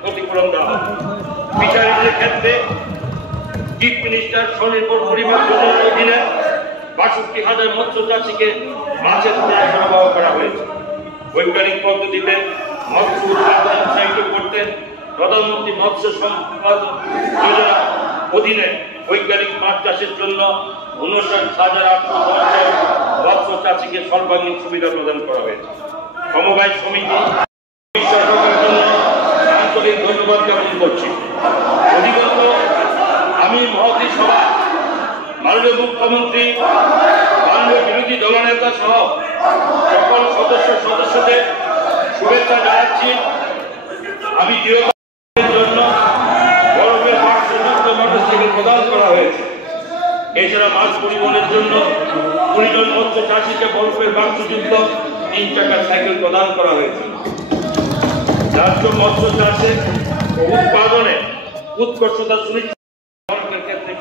ক্ষতিপূরণ দেওয়া হবে। ফিশারিজের ক্ষেত্রে চিফ মিনিস্টার স্বনির্ভর পরিবার যোজনার অধীনে ৬২,০০০ মৎস্য চাষীকে মাছের পোনা সরবরাহ করা হয়েছে। বৈজ্ঞানিক পদ্ধতিতে মৎস্য উৎপাদন উৎসাহিত করতে প্রধানমন্ত্রী মৎস্য সম্পদ যোজনা অধীনে বৈজ্ঞানিক মাছ চাষের জন্য ৫৯,৮১০ মৎস্য চাষীকে সর্বাঙ্গীন সুবিধা প্রদান করা হয়েছে। সমবায় সমিতি সরকারের জন্য আন্তরিক ধন্যবাদ জ্ঞাপন করছি। অধিগত আমি মহতী সভা মাননীয় মুখ্যমন্ত্রী, মাননীয় বিরোধী দলনেতা সহ সকল সদস্যদের শুভেচ্ছা জানাচ্ছি। আমি দৃঢ়তার জন্য বরফের মাঠ প্রযুক্ত মোটরসাইকেল প্রদান করা হয়েছে। এছাড়া মাছ পরিবহনের জন্য ২০ জন মৎস্য চাষীকে বরফের বাক্সযুক্ত ৩ চাকার সাইকেল প্রদান করা হয়েছে। রাজ্য মৎস্য চাষে ও উৎপাদনে উৎকর্ষতা সুনিশ্চিত ক্ষেত্রে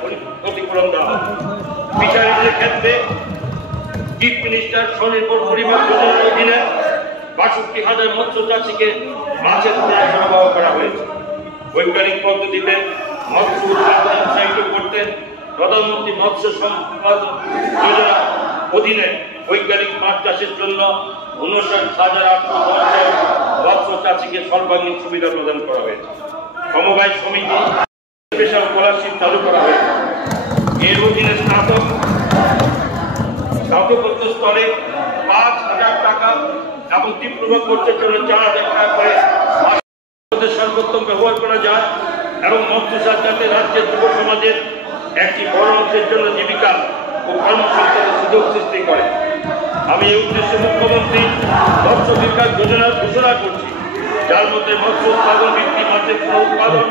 ক্ষতিপূরণ দেওয়া হবে। ফিশারিজের ক্ষেত্রে চিফ মিনিস্টার স্বনির্ভর পরিবার যোজনার অধীনে ৬২,০০০ মৎস্য চাষীকে মাছের পোনা সরবরাহ করা হয়েছে। বৈজ্ঞানিক পদ্ধতিতে মৎস্য উৎপাদন উৎসাহিত করতে প্রধানমন্ত্রী মৎস্য সম্পদ যোজনা অধীনে বৈজ্ঞানিক মাছ চাষের জন্য ৫৯,৮১০ মৎস্য চাষীকে সর্বাঙ্গীন সুবিধা প্রদান করা হয়েছে। সমবায় সমিতি স্পেশাল স্কলারশিপ চালু করা হয়েছে। এর অধীনে স্নাতকোত্তর স্তরে ৫,০০০ টাকা এবং ডিপ্লোমা কোর্সের জন্য ৪,০০০ টাকা করে সর্বোত্তম ব্যবহার করা যায় এবং মৎস্য চাষ যাতে রাজ্যের যুব সমাজের একটি বড় অংশের জন্য জীবিকা ও কর্মসংস্থানের সুযোগ সৃষ্টি করে। আমি এই উদ্দেশ্যে মুখ্যমন্ত্রী মৎস্য বিকাশ যোজনার ঘোষণা করছি, যার মধ্যে মৎস্য উৎপাদন বৃদ্ধি, মাছের উৎপাদন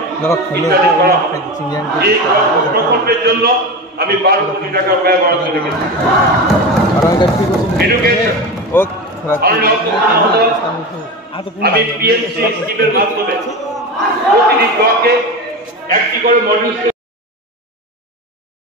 ইত্যাদি করা হবে। এই প্রকল্পের জন্য আমি ১২ কোটি টাকা ব্যয় বরাদ্দ রেখেছি। আমি পিএমসি স্কিমের মাধ্যমে প্রতিটি ব্লকে একটি করে মডিউল